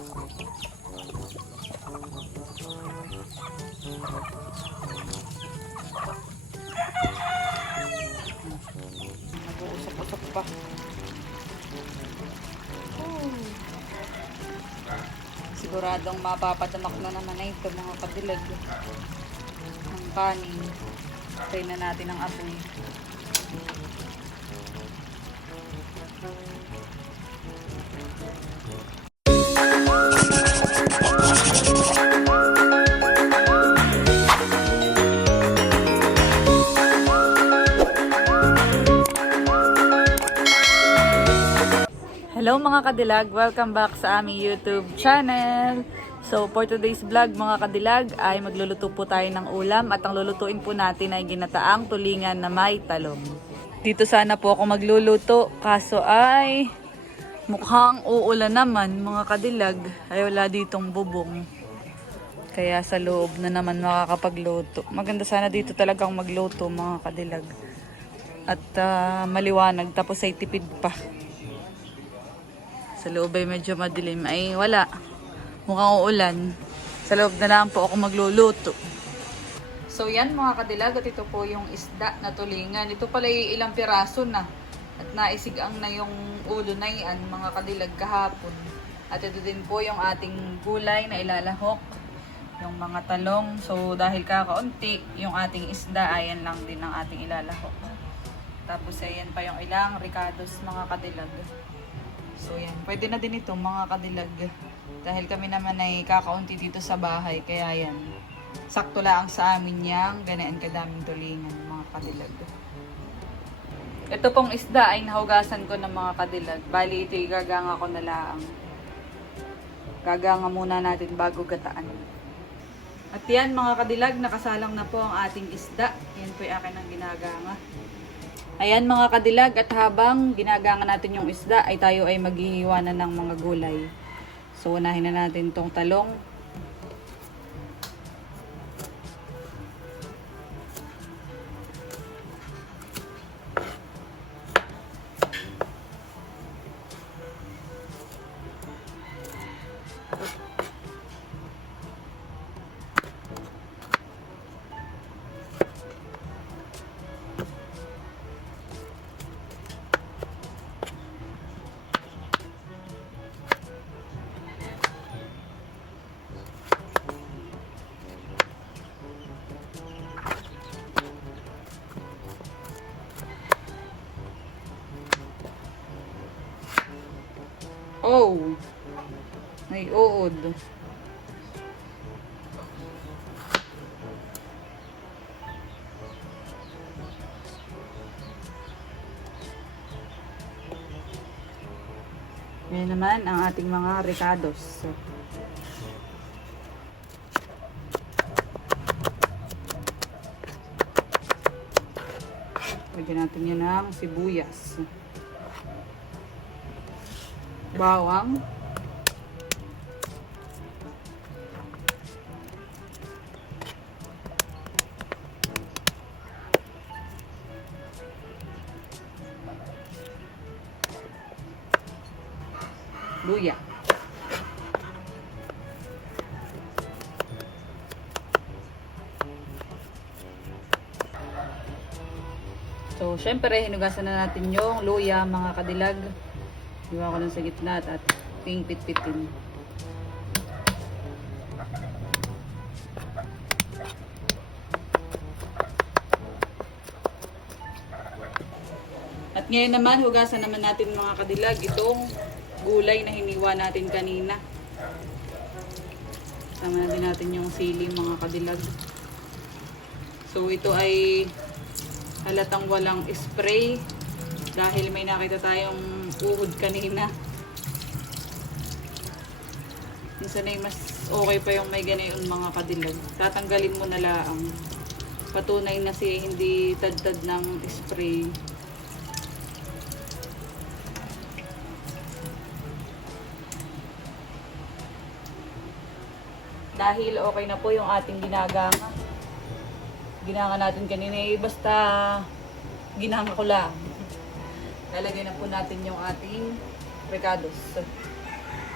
Pa. Siguradong mapapadamak na naman na ito mga kadilag. Ang kanin. Try na natin ang apoy. Mga kadilag, welcome back sa aming YouTube channel. So for today's vlog mga kadilag ay magluluto po tayo ng ulam at ang lulutuin po natin ay ginataang tulingan na may talong. Dito sana po ako magluluto kaso ay mukhang uulan naman mga kadilag ay wala ditong bubong. Kaya sa loob na naman makakapagluto. Maganda sana dito talagang magluto mga kadilag. At ah, maliwanag tapos ay tipid pa. Sa loob ay medyo madilim. Ay, wala. Mukhang uulan. Sa loob na lang po ako magluluto. So yan mga kadilag at ito po yung isda na tulingan. Ito pala yung ilang piraso na. At naisigang na yung ulo na yan mga kadilag kahapon. At ito din po yung ating gulay na ilalahok. Yung mga talong. So dahil kakaunti, yung ating isda, ayan lang din ang ating ilalahok. Tapos ayan pa yung ilang ricados mga kadilag. So yan, pwede na din ito mga kadilag. Dahil kami naman ay kakaunti dito sa bahay, kaya yan. Sakto lang sa amin yang ganaan kadaming tulingan mga kadilag. Ito pong isda ay nahugasan ko ng mga kadilag. Bali ito gaganga ko na lang. Gaganga muna natin bago gataan. At yan mga kadilag, nakasalang na po ang ating isda. Yan po yung akin ang ginaganga. Ayan mga kadilag at habang ginaganga natin yung isda ay tayo ay maghihiwa na ng mga gulay. So unahin na natin tong talong. Oh! May uod. Yan naman ang ating mga ricados. Lagyan natin yan ng sibuyas. Bawang. Luya. So, syempre, hinugasan na natin yung luya, mga kadilag. Iwa ko lang sa gitna at ting pit-pitin. At ngayon naman, hugasan naman natin mga kadilag itong gulay na hiniwa natin kanina. Sama na din natin yung sili mga kadilag. So ito ay halatang walang spray dahil may nakita tayong uhod kanina. Minsan ay mas okay pa yung may ganayon mga kadilag. Tatanggalin mo na lang. Patunay na siya hindi tad-tad ng spray. Dahil okay na po yung ating ginaganga. Ginanga natin kanina eh, basta ginanga ko lang. Lalagay na po natin yung ating recados. So,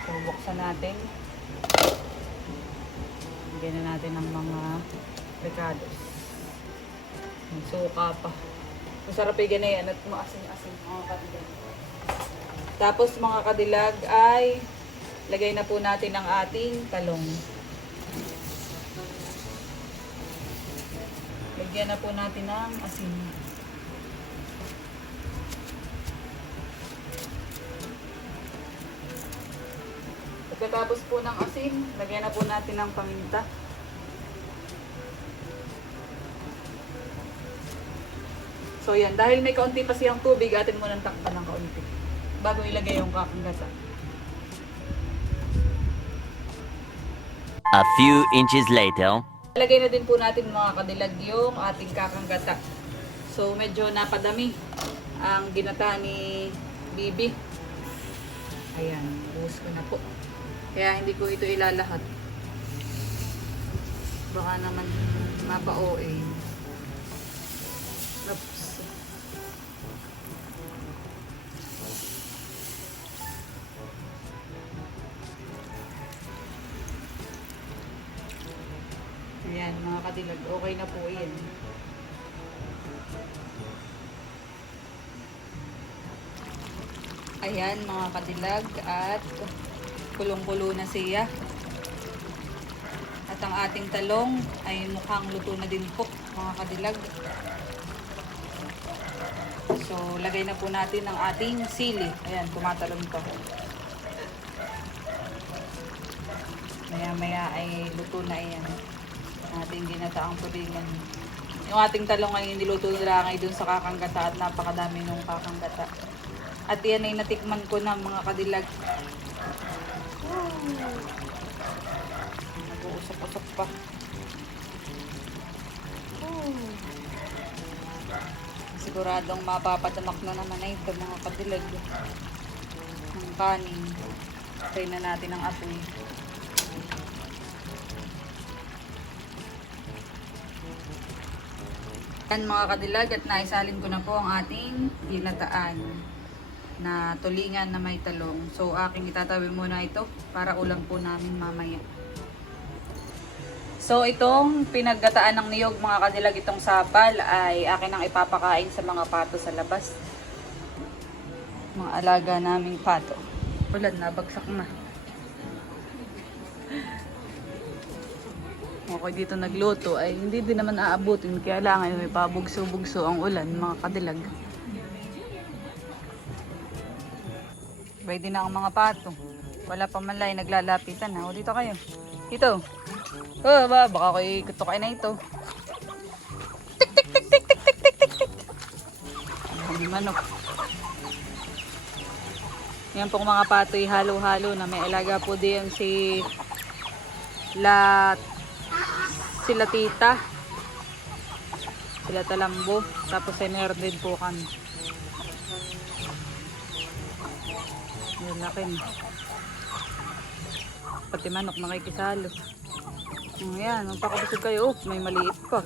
bubuksan natin. Lagyan na natin ng mga recados. May suka pa. Masarap yung ganayan at maasin-asin mga kadilag. Tapos mga kadilag ay lagay na po natin ang ating talong. Lagyan na po natin ng asin. Pagkatapos po ng asin, lagyan na po natin ng paminta. So yan, dahil may kaunti pa siyang tubig, atin mo ng takpan ng kaunti. Bago ilagay yung kakang gata. A few inches later. Lagay na din po natin mga kadilag yung ating kakang gata. So medyo napadami ang ginata ni Bibi. Ayan, buhos ko na po. Kaya hindi ko ito ilalahat. Baka naman mapa-OA. Oops. Ayan, mga kadilag. Okay na po yan. Ayan, mga kadilag. At kulong-kulo na siya. At ang ating talong ay mukhang luto na din po, mga kadilag. So, lagay na po natin ang ating sili. Ayan, tumatalon pa. Maya-maya ay luto na yan. Ating ginataang tulingan. Yung ating talong ay niluto nila ngayon dun sa kakanggata at napakadami nung kakanggata. At yan ay natikman ko na mga kadilag. Nag-uusap-usap pa. Siguradong mapapadamak na naman na ito mga kadilag. Ng kanin. Try na natin ang apoy. Yan mga kadilag at naisalin ko na po ang ating ginataan na tulingan na may talong. So aking itatabi muna ito para ulam po namin mamaya. So itong pinaggataan ng niyog mga kadilag itong sapal ay akin ang ipapakain sa mga pato sa labas. Mga alaga naming pato. Ulan na, bagsak na. ako dito nagluto ay hindi din naman aabutin kaya lang ay may pabugso-bugso ang ulan mga kadilag. Ready na ang mga pato. Wala pa man lang naglalapitan na. O dito kayo. Dito. Oh, ba, baka kayo kutukay na ito. Tik tik tik tik tik tik tik tik tik. Hindi manok. Yan pong mga patoy halo-halo na may alaga po din si La sila tita sila talambo tapos ay meron din po kami lakin. Pati manok na kay kisalo. Ayan, mm, magpakabusog kayo. Oh, may maliit pa.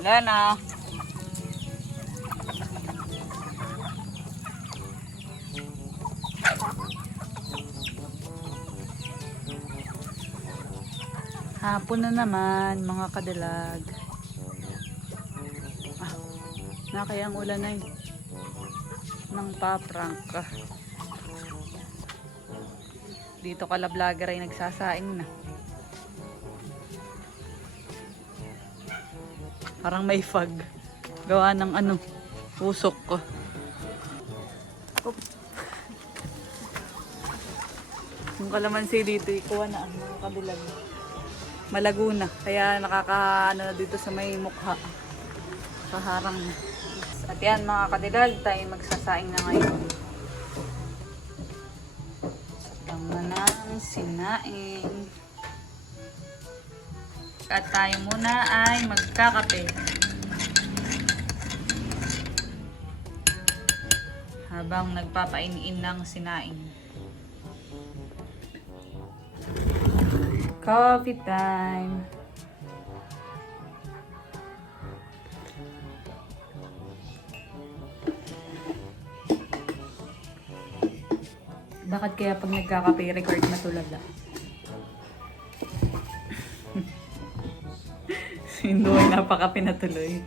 Wala na. Hapon na naman, mga kadalag. Ah, nakayang ulan ay. Nang paprank ka. Dito kala vlogger ay nagsasaing na. Parang may fog. Gawa ng ano, usok ko. Oop. Yung kalamansi dito, ikuha na ang mga malago na. Kaya nakakaano na dito sa may mukha. Kaharang. At yan mga kadilag, tayo magsasaing na ngayon. Satang na ng sinaing. At tayo muna ay magkakape. Habang nagpapain-in ng sinaing. Coffee time! Bakit kaya pag nagkakape, record na tulala? Sindo ay napakape na tuloy.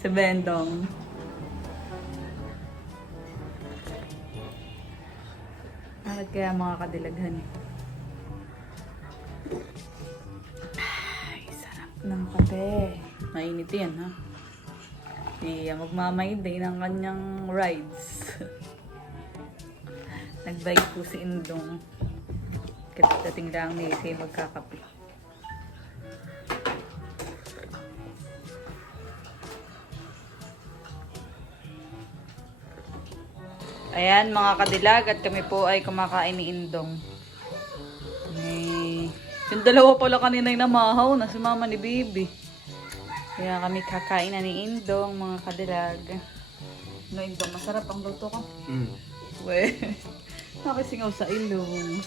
Sa Bendong. Bakit kaya mga kadilaghan? Ay, ng kape. Mainit yan, ha? Iya, magmamayday ng kanyang rides. Nag-bike po si Indong. Katating lang ni Issei magkakape. Ayan mga kadilag at kami po ay kumakain ni Indong. Yung dalawa pala kanina yung namahaw na si mama ni Bibi. Kaya kami kakain na ni Indong mga kadilag. No Indong, masarap ang luto ko. Mm. We, nakisingaw sa ilong.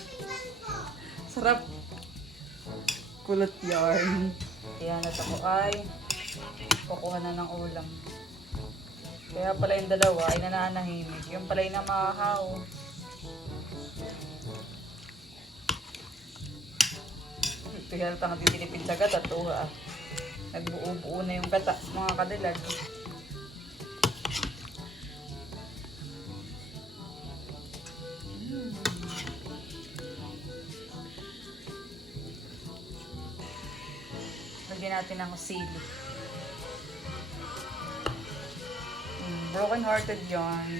Sarap. Kulot yarn. Kaya at ako ay kukuha na ng ulam. Kaya pala yung dalawa ay nananahimik. Yung pala yung namahaw. Kaya tanga titilipin sa gata to ha. Nagbuo-buo na yung gata mga kadilag. Lagyan natin ng sili. Mm, broken hearted yarn.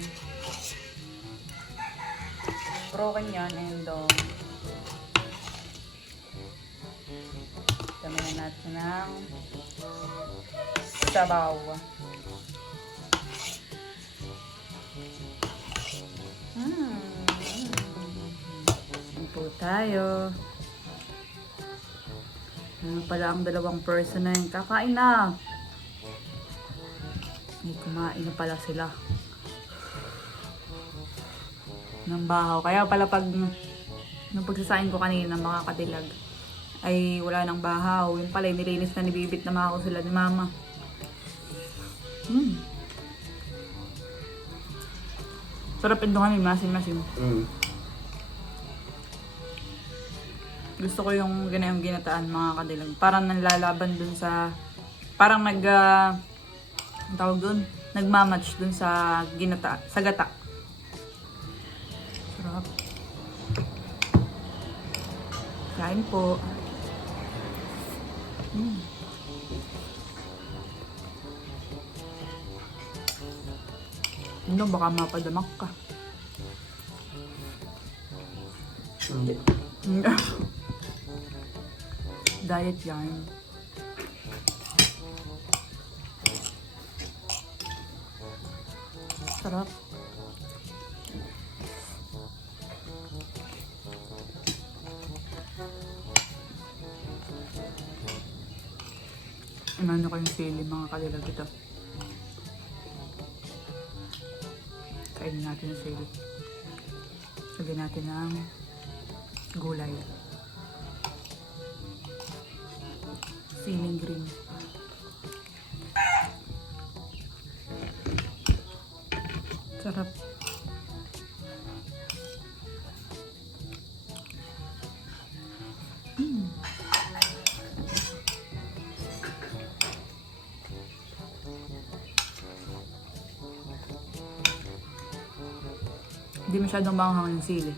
Broken yan and um, damihan natin ng sabaw. Mm. Yan po tayo. Ano pala ang dalawang person na yun? Kakain na! May kumain na pala sila. Ng bahaw. Kaya pala pag nung pagsasain ko kanina mga kadilag ay wala nang bahaw. Yung pala nilinis na ni Bibit na mako sila ni Mama. Hmm. Sarap ito kami, masin-masin. Mm. Gusto ko yung ganayang ginataan mga kadilag. Parang nanlalaban dun sa... Parang nag... ang tawag dun? Nagmamatch dun sa ginata... Sa gata. Sarap. Kain po. Ano, baka mapadamak ka. Hindi. Diet yan. Sarap. Inano ko yung sili mga kalilag ito. Kainin natin yung sili. Lagyan natin ng gulay. Siling green. Sarap. Hindi masyadong manghang yung sili.